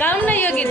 गाउँ न यो गीत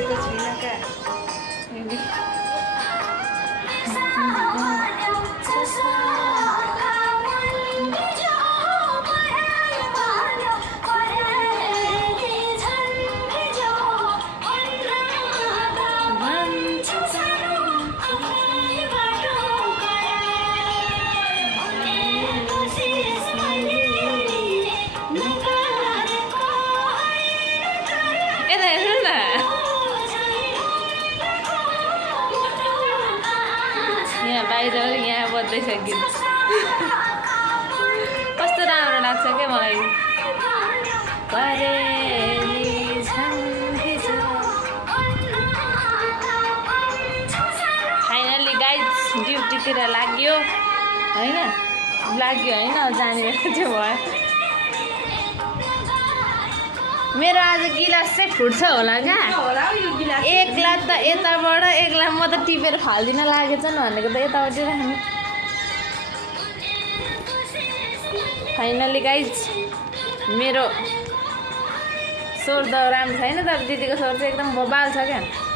यहाँ बज्दैछ गीत कस्तो राम्रो लाग्छ क्या मलाई फाइनली गाइज ड्युटीतिर लाग्यो होइन जाने चाहिँ भयो मेरो आज गिलास चाहिँ फुट्छ होला क्या एक लाख त यताबाट एक लाख म त टिपेर फाल्दिन लागेछ नि भनेको त यताबाट राख्नु फाइनली गाइज मेरो स्वर त राम्रो छैन तर दिदीको स्वर चाहिँ एकदम बबाल छ क्या